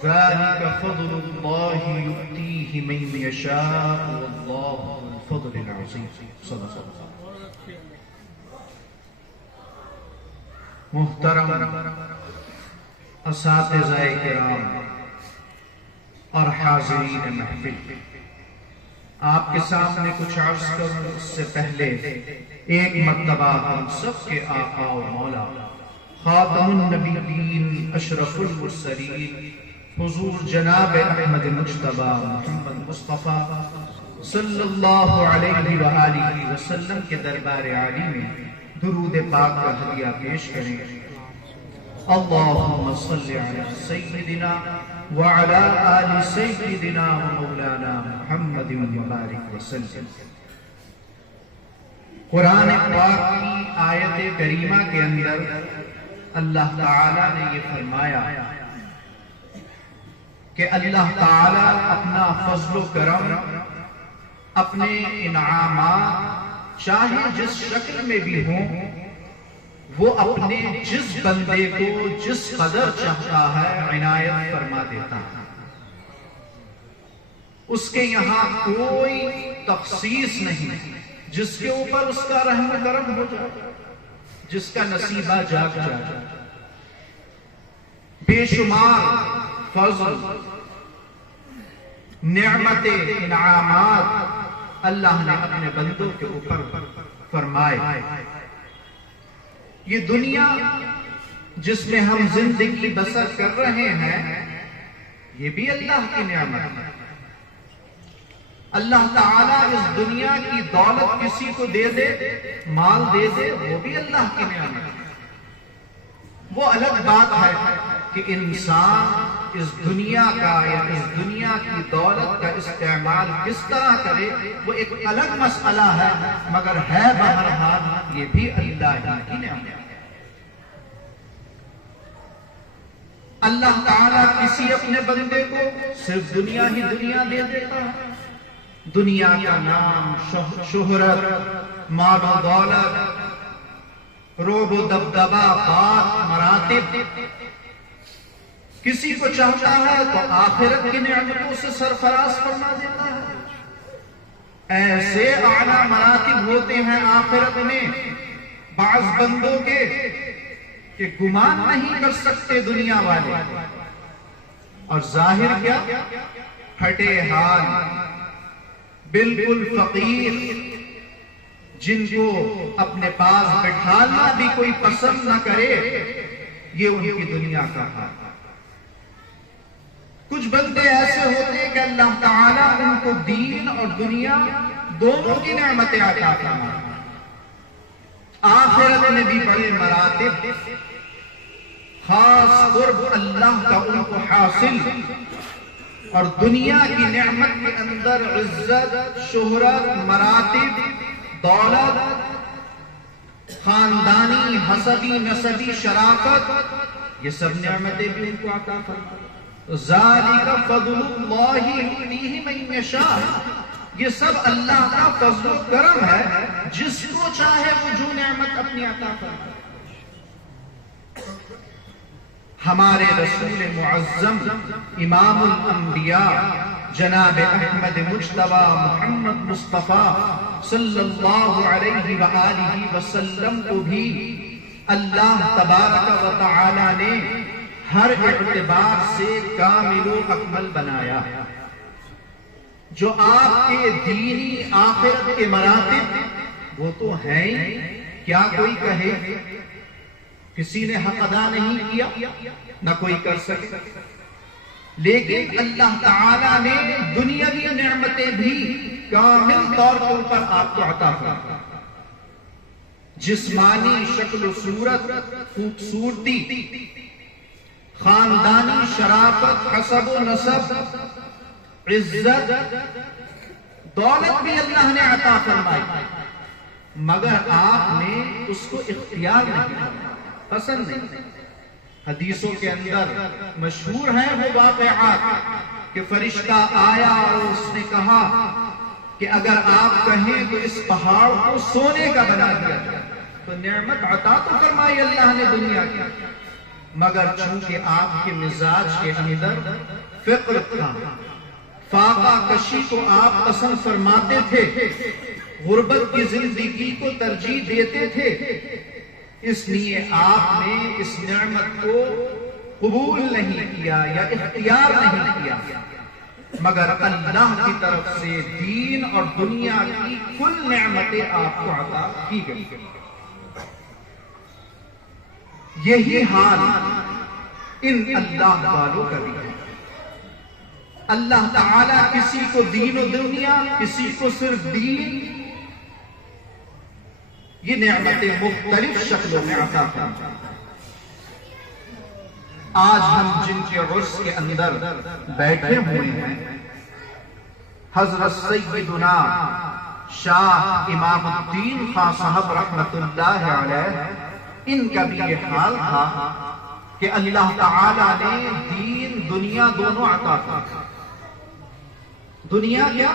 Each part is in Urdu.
ذلك فضل الله يؤتيه من يشاء والله ذو الفضل العظيم صدق اللہ۔ محترم اساتذہ کرام اور حاضرین محفل، آپ کے سامنے کچھ عرض کروں اس سے پہلے ایک مرتبہ ہم سب کے آقا و مولا خاتم النبیین اشرف المرسلین حضور جناب احمد مجتبی محمد مصطفیٰ صلی اللہ علیہ وآلہ وسلم کے دربار عالی میں درود پاک کا ہدیہ پیش کریں۔ اللہم صلی علی سیدنا وعلی آل سیدنا ومولانا محمد مبارک وسلم۔ قرآن پاک کی آیت کریمہ کے اندر اللہ تعالیٰ نے یہ فرمایا کہ اللہ تعالیٰ اپنا فضل و کرم، اپنے انعامات چاہے جس شکل میں بھی ہوں، وہ اپنے جس بندے کو جس قدر چاہتا ہے عنایت فرما دیتا ہے۔ اس کے یہاں کوئی تخصیص نہیں جس کے اوپر اس کا رحم و کرم ہو جائے، جس کا نصیبہ جاگ جائے۔ بے شمار فضل، نعمت، انعامات اللہ نے اپنے بندوں کے اوپر فرمائے۔ یہ دنیا جس میں ہم زندگی بسر کر رہے ہیں، یہ بھی اللہ کی نعمت ہے۔ اللہ تعالیٰ اس دنیا کی دولت کسی کو دے دے، مال دے دے، وہ بھی اللہ کی نعمت ہے۔ وہ الگ بات ہے کہ انسان اس دنیا کا یا اس دنیا کی دولت کا استعمال کس طرح کرے، وہ ایک الگ مسئلہ ہے، مگر ہے بہرحال یہ بھی اللہ کی نعمت ہے۔ اللہ تعالیٰ کسی اپنے بندے کو صرف دنیا ہی دنیا دے دیتا ہے، دنیا کا نام، شہرت، مال و دولت، روب و دبدبہ، بات، مراتب۔ کسی کو چاہتا ہے تو آخرت کی نعمتوں سے سرفراز فرما دیتا ہے۔ ایسے اعلیٰ مراتب ہوتے ہیں آخرت میں بعض بندوں کے کہ گمان نہیں کر سکتے دنیا والے، اور ظاہر کیا؟ پھٹے حال، بالکل فقیر، جن کو اپنے پاس بٹھانا بھی کوئی پسند نہ کرے، یہ ان کی دنیا کا حال۔ کچھ بندے ایسے ہوتے ہیں کہ اللہ تعالیٰ ان کو دین اور دنیا دونوں کی نعمتیں عطا فرماتا ہے۔ آخرت میں بھی بڑے مراتب، خاص قرب اللہ کا ان کو حاصل، اور دنیا کی نعمت کے اندر عزت، شہرت، مراتب، دولت، خاندانی، حسبی، نسبی، شراکت، یہ سب نعمتیں بھی ان کو عطا فرماتا ہے۔ ذالک فضل اللہ یؤتیہ من یشاء، یہ سب اللہ کا فضل و کرم ہے، جس کو چاہے وہ جو نعمت اپنی عطا فرمائے۔ ہمارے رسول معظم امام الانبیاء جناب احمد مجتبی محمد مصطفیٰ صلی اللہ علیہ وآلہ وسلم کو بھی اللہ تبارک و تعالی نے ہر اعتبار سے کامل و اکمل بنایا۔ جو آپ کے دینی آخرت کے مراتب وہ تو ہیں، کیا کوئی کہے؟ کسی نے حق ادا نہیں کیا، نہ کوئی کر سکے، لیکن اللہ تعالیٰ نے دنیاوی نعمتیں بھی کامل طور پر آپ کو عطا فرمائی۔ جسمانی شکل و صورت، خوبصورتی، خاندانی شرافت، حسب و نسب، عزت، دولت بھی اللہ نے عطا فرمائی، مگر آپ نے اس کو اختیار نہیں کیا، پسند نہیں۔ حدیثوں کے اندر مشہور ہیں وہ واقعات کہ فرشتہ آیا اور اس نے کہا کہ اگر آپ کہیں تو اس پہاڑ کو سونے کا بنا دیا جائے، تو نعمت عطا تو فرمائی اللہ نے دنیا کی، مگر چونکہ آپ کے مزاج کے اندر فقر تھا، فاقہ کشی کو آپ پسند فرماتے تھے، غربت کی زندگی کو ترجیح دیتے تھے، اس لیے آپ نے اس نعمت کو قبول نہیں کیا یا اختیار نہیں کیا، مگر اللہ کی طرف سے دین اور دنیا کی کل نعمتیں آپ کو عطا کی گئی۔ یہی حال ان اللہ والوں کا بھی ہے۔ اللہ تعالیٰ کسی کو دین و دنیا، کسی کو صرف دین، یہ نعمتیں مختلف شکلوں میں عطا کرتا ہے۔ آج ہم جن کے عرس کے اندر بیٹھے ہوئے ہیں، حضرت سیدنا شاہ امام الدین خان صاحب رحمت اللہ علیہ، ان کا بھی یہ حال تھا کہ اللہ تعالیٰ نے دین دنیا دونوں عطا کی۔ دنیا کیا؟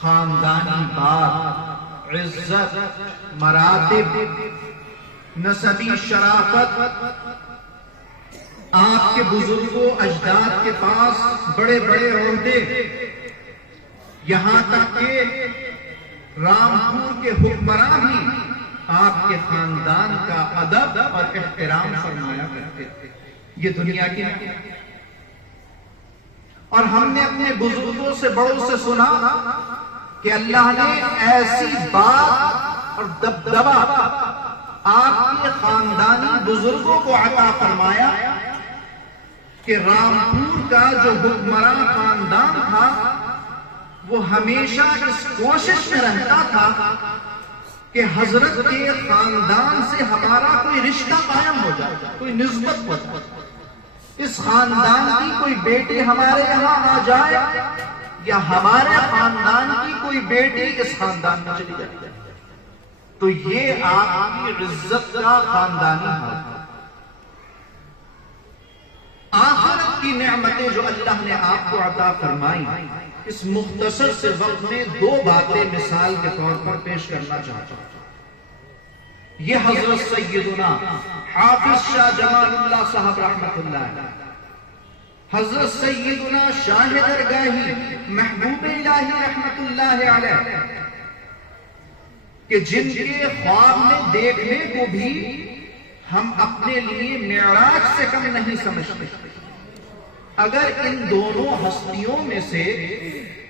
خاندانی بات، عزت، مراتب، نسبی شرافت، آپ کے بزرگوں اجداد کے پاس بڑے بڑے عہدے، یہاں تک کہ رامپور کے حکمراں بھی آپ کے خاندان کا ادب اور احترام فرمایا کرتے تھے۔ یہ دنیا کی نعمت۔ اور ہم نے اپنے بزرگوں سے بڑوں سے سنا کہ اللہ نے ایسی بات اور دبدبہ آپ کے خاندانی بزرگوں کو عطا فرمایا کہ رامپور کا جو حکمراں خاندان تھا وہ ہمیشہ اس کوشش میں رہتا تھا کہ حضرت کے خاندان سے ہمارا کوئی رشتہ قائم ہو جائے، کوئی نسبت ہو جائے، اس خاندان کی کوئی بیٹی ہمارے یہاں آ جائے یا ہمارے خاندان کی کوئی بیٹی اس خاندان میں چلی جائے۔ تو یہ آپ کی عزت کا خاندانی حال ہے۔ آخرت کی نعمتیں جو اللہ نے آپ کو عطا فرمائی، اس مختصر سے وقت میں دو باتیں مثال کے طور پر پیش کرنا چاہتا ہوں۔ یہ حضرت سیدنا حافظ شاہ جمال اللہ صاحب رحمت اللہ علیہ، حضرت سیدنا شاہ درگاہی محبوب الہی رحمت اللہ علیہ، کہ جن کے خواب میں دیکھنے کو بھی ہم اپنے لیے معراج سے کم نہیں سمجھتے۔ اگر ان دونوں ہستیوں میں سے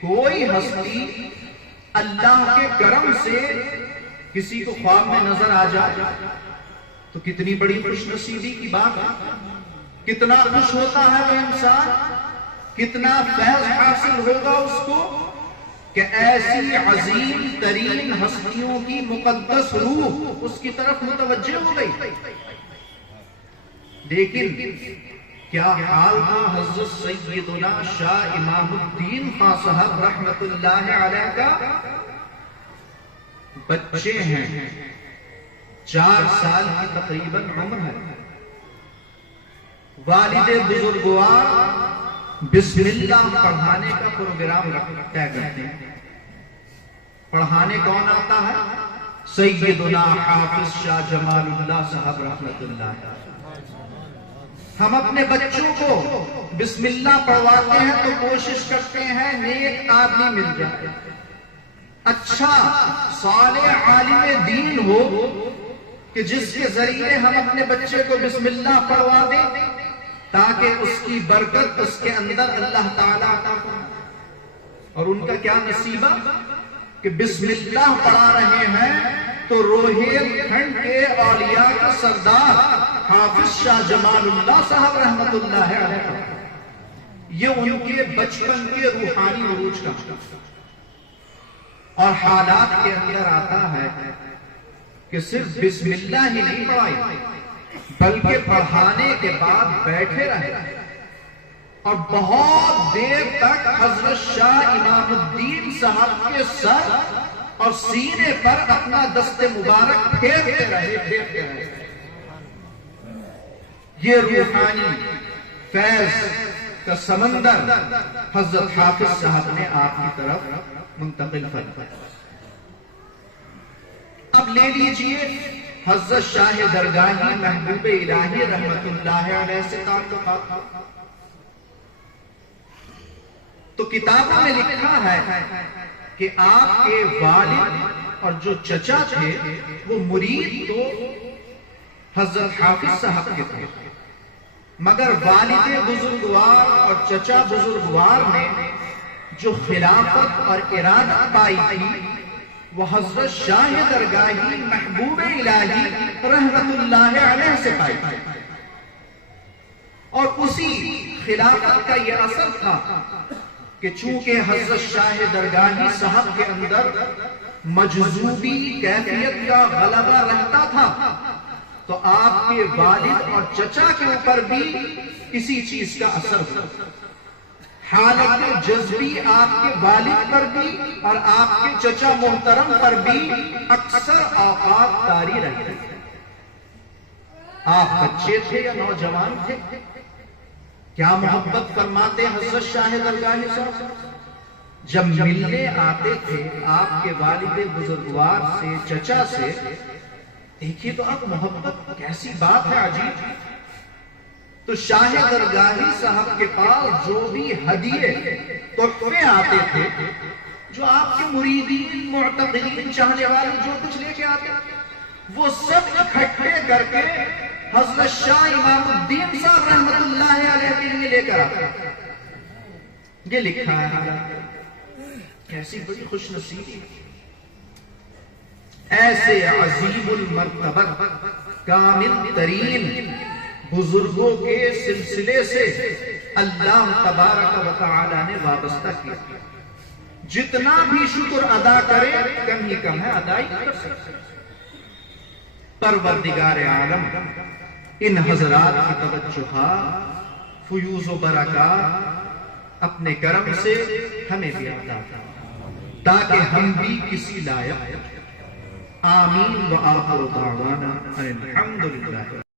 کوئی ہستی اللہ کے کرم سے کسی کو خواب میں نظر آ جائے تو کتنی بڑی خوش نصیبی کی بات ہے، کتنا خوش ہوتا ہے وہ انسان، کتنا فیض حاصل ہوگا اس کو کہ ایسی عظیم ترین ہستیوں کی مقدس روح اس کی طرف متوجہ ہو گئی۔ لیکن کیا حال تھا حضرت سیدنا شاہ امام الدین خان صاحب رحمت اللہ علیہ کا؟ بچے ہیں، 4 سال کی تقریباً عمر ہے، والد بزرگوار بسم اللہ پڑھانے کا پروگرام طے کرتے ہیں۔ پڑھانے کون آتا ہے؟ سیدنا حافظ شاہ جمال اللہ صاحب رحمت اللہ علیہ۔ ہم اپنے بچوں کو بسم اللہ پڑھواتے ہیں تو کوشش کرتے ہیں نیک آدمی مل جائے، اچھا صالح عالم دین ہو کہ جس کے ذریعے ہم اپنے بچے کو بسم اللہ پڑھوا دیں تاکہ اس کی برکت اس کے اندر اللہ تعالیٰ عطا فرمائے۔ اور ان کا کیا نصیبہ کہ بسم اللہ پڑھا رہے ہیں تو روہیل کھنڈ کے اولیاء کے سردار حافظ شاہ جمال اللہ صاحب رحمت اللہ علیہ، یہ ان کے بچپن کے روحانی عروج کا اور حالات کے اندر آتا ہے کہ صرف بسم اللہ ہی نہیں پڑھائی بلکہ پڑھانے کے بعد بیٹھے رہے اور بہت دیر تک حضرت شاہ امام الدین صاحب کے سر اور سینے پر اپنا دست مبارک پھیرتے رہے۔ یہ روحانی فیض کا سمندر حضرت حافظ صاحب نے آپ کی طرف منتقل فرمایا۔ اب لے لیجئے حضرت شاہ درگاہی محبوب الہی رحمت اللہ علیہ سے تعلقات. تو کتابوں میں لکھا ہے کہ آپ کے والد اور جو چچا تھے وہ مرید تو حضرت حافظ صاحب کے تھے، مگر والد بزرگوار اور چچا بزرگوار نے جو خلافت اور ارادت پائی تھی وہ حضرت شاہ درگاہی محبوب الہی رحمت اللہ علیہ سے پائی تھی. اور اسی خلافت کا یہ اثر تھا کہ چونکہ حضرت شاہ درگاہی صاحب کے اندر مجذوبی کیفیت کا غلبہ رہتا تھا تو آپ کے والد اور چچا کے اوپر بھی اسی چیز کا اثر ہوا. حالت جذبی آپ کے والد پر بھی اور آپ کے چچا محترم پر بھی اکثر اوقات طاری رہتے تھے. آپ بچے تھے یا نوجوان تھے؟ کیا محبت فرماتے حضرت شاہ درگاہی صاحب؟ جب ملنے آتے تھے آپ کے والد بزرگوار سے، چچا سے، دیکھیے تو اب محبت کیسی بات ہے عجیب. تو شاہ درگاہی صاحب کے پاس جو بھی ہدیے تحفے آتے تھے، جو آپ کے مریدین معتقدین چاہنے والے جو کچھ لے کے آتے تھے، وہ سب اکٹھے کر کے حضرت شاہ امام الدین صاحب رحمت اللہ علیہ کے لیے لے کر آتے. یہ لکھا ہے. کیسی بڑی خوش نصیبی. ایسے عظیم المرتبت کامل ترین بزرگوں کے سلسلے سے اللہ تبارک و تعالی نے وابستہ کیا. جتنا بھی شکر ادا کرے کم ہی کم ہے، ادائی کر سکتے. پروردگار عالم ان حضرات کی توجہات، فیوز و برکات اپنے کرم سے ہمیں بھی عطا فرمائے تاکہ ہم بھی کسی لائق. آمین. وآخر دعوانا الحمدللہ.